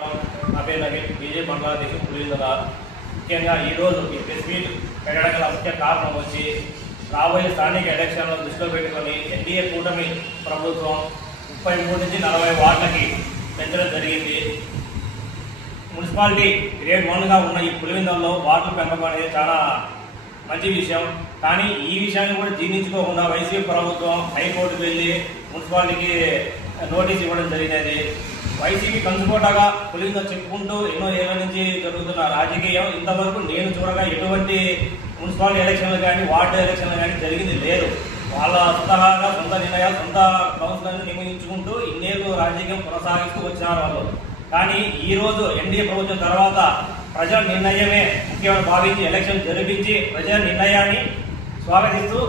నా పేరు నవీన్ బీజేపీ మండలాధ్యక్షుడు పులివెందుల. ముఖ్యంగా ఈరోజు ఈ ప్రెస్ మీట్ పెట్టడం గల ముఖ్య కారణం వచ్చి రాబోయే స్థానిక ఎలక్షన్లను దృష్టిలో పెట్టుకొని ఎన్డీఏ కూటమి ప్రభుత్వం 33 నుంచి 40 వార్డులకి పెంచడం జరిగింది. మున్సిపాలిటీ గ్రేడ్ 1గా ఉన్న ఈ పులివెందులలో వార్డులు పెంపకం అనేది చాలా మంచి విషయం. కానీ ఈ విషయాన్ని కూడా జీర్ణించుకోకుండా వైసీపీ ప్రభుత్వం హైకోర్టుకు వెళ్ళి మున్సిపాలిటీకి నోటీస్ ఇవ్వడం జరిగినది. వైసీపీ కంచుకోటగా పులివెందులు చెప్పుకుంటూ ఎన్నో ఏళ్ల నుంచి జరుగుతున్న రాజకీయం ఇంతవరకు నేను చూడగా ఎటువంటి మున్సిపాలిటీ ఎలక్షన్లు కానీ వార్డు ఎలక్షన్లు కానీ జరిగింది లేదు. వాళ్ళ స్వతహాగా సొంత నిర్ణయాలు సొంత కౌన్సిలర్ని నియమించుకుంటూ ఇన్నేళ్ళు రాజకీయం కొనసాగిస్తూ వచ్చినారు వాళ్ళు. కానీ ఈరోజు ఎన్డీఏ ప్రభుత్వం తర్వాత ప్రజల నిర్ణయమే ముఖ్యమైన భావించి ఎలక్షన్ జరిపించి ప్రజల నిర్ణయాన్ని స్వాగతిస్తూ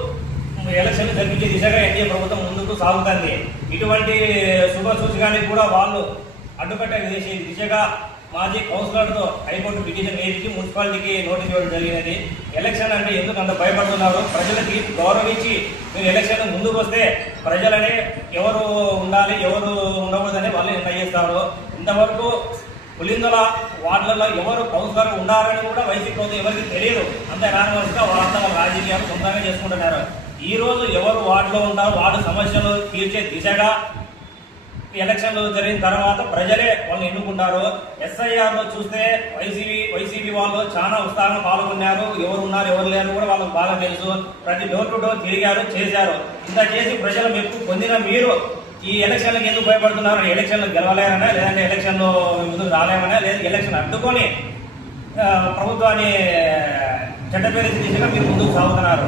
ఎలక్షన్ జరిపించే దిశగా ఎన్డీఏ ప్రభుత్వం ముందుకు సాగుతుంది. ఇటువంటి శుభ సూచకానికి కూడా వాళ్ళు అడ్డుకట్ట చేసే దిశగా మాజీ కౌన్సిలర్తో హైకోర్టు పిటిషన్ వేయించి మున్సిపాలిటీకి నోటీస్ ఇవ్వడం జరిగినది. ఎలక్షన్ అంటే ఎందుకు అంత భయపడుతున్నారు? ప్రజలకి గౌరవించి మీరు ఎలక్షన్ ముందుకు వస్తే ప్రజలనే ఎవరు ఉండాలి ఎవరు ఉండకూడదని వాళ్ళు నిర్ణయిస్తారు. ఇంతవరకు పులివెందుల వార్డులలో ఎవరు కౌన్సిలర్ ఉండాలని కూడా వైసీపీ ప్రభుత్వం ఎవరికి తెలియదు. అంతే రానివలసిగా వాళ్ళంతా వాళ్ళ రాజకీయాలు సొంతంగా చేసుకుంటున్నారు. ఈ రోజు ఎవరు వార్డులో ఉంటారో వార్డు సమస్యలు తీర్చే దిశగా ఎలక్షన్లు జరిగిన తర్వాత ప్రజలే వాళ్ళని ఎన్నుకుంటారు. ఎస్ఐఆర్లో చూస్తే వైసీపీ వాళ్ళు చాలా ఉత్సాహంగా పాల్గొన్నారు. ఎవరు ఉన్నారు ఎవరు లేరు కూడా వాళ్ళకి బాగా తెలుసు. ప్రతి డోర్ టు డోర్ తిరిగారు, చేశారు. ఇంత చేసి ప్రజల మెప్పు పొందిన మీరు ఈ ఎలక్షన్లకు ఎందుకు భయపడుతున్నారు? ఎలక్షన్లు గెలవలేరనా, లేదంటే ఎలక్షన్లు ముందుకు రాలేమనా, లేదా ఎలక్షన్ అడ్డుకొని ప్రభుత్వాన్ని చెడ్డపేరు దిశగా మీరు ముందుకు సాగుతున్నారు.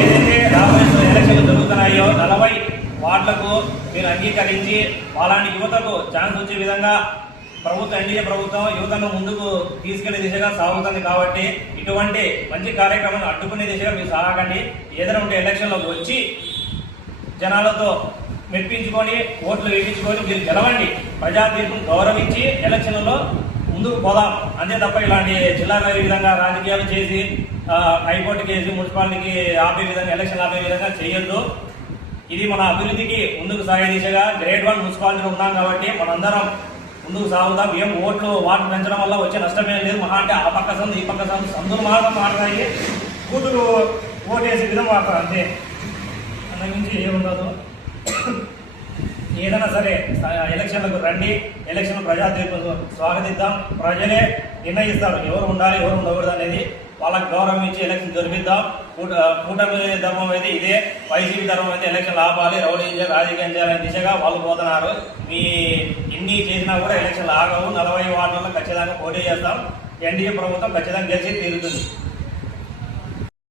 ఏదైతే రాబోయే ఎలక్షన్లు జరుగుతున్నాయో 40 వార్డులకు మీరు అంగీకరించి అలాంటి యువతకు ఛాన్స్ వచ్చే విధంగా ఎన్డీఏ ప్రభుత్వం యువతను ముందుకు తీసుకెళ్లే దిశగా సాగుతుంది. కాబట్టి ఇటువంటి మంచి కార్యక్రమాన్ని అడ్డుకునే దిశగా మీరు సాగండి. ఏదైనా ఉంటే ఎలక్షన్లోకి వచ్చి జనాలతో మెప్పించుకొని ఓట్లు వేయించుకొని మీరు గెలవండి. ప్రజా తీర్పును గౌరవించి ఎలక్షన్లలో ముందుకు పోదాం. అంతే తప్ప ఇలాంటి జిల్లా విధంగా రాజకీయాలు చేసి హైకోర్టు కేసు మున్సిపాలిటీకి ఆపే విధంగా ఎలక్షన్ ఆపే విధంగా చేయొద్దు. ఇది మన అభివృద్ధికి ముందుకు సాగే దిశగా గ్రేడ్ 1 మున్సిపాలిటీలో ఉన్నాం కాబట్టి మనందరం ముందుకు సాగుదాం. ఏం వార్డు పెంచడం వల్ల వచ్చే నష్టమేం లేదు. మహా అంటే ఆ పక్క సందు ఈ పక్క సందులు మాత్రం మాట్లాడి కూతురు ఓటేసే విధంగా వాడతారు అంతే. అంతకుమించి ఏముండదు. ఏదైనా సరే ఎలక్షన్లకు రండి. ఎలక్షన్ ప్రజా తీర్పును స్వాగతిద్దాం. ప్రజలే నిర్ణయిస్తారు ఎవరు ఉండాలి ఎవరు ఉండకూడదు అనేది. వాళ్ళకి గౌరవం ఇచ్చి ఎలక్షన్ జరిపిద్దాం. కూటమి ధర్మం అయితే ఇదే. వైసీపీ ధర్మం అయితే ఎలక్షన్ ఆపాలి, రౌడీ రాజకీయం చేయాలనే దిశగా వాళ్ళు పోతున్నారు. మీ ఎన్ని చేసినా కూడా ఎలక్షన్లు ఆగవు. 40 వార్డుల్లో ఖచ్చితంగా పోటీ చేస్తాం. ఎన్డీఏ ప్రభుత్వం ఖచ్చితంగా గెలిచి తీరుతుంది.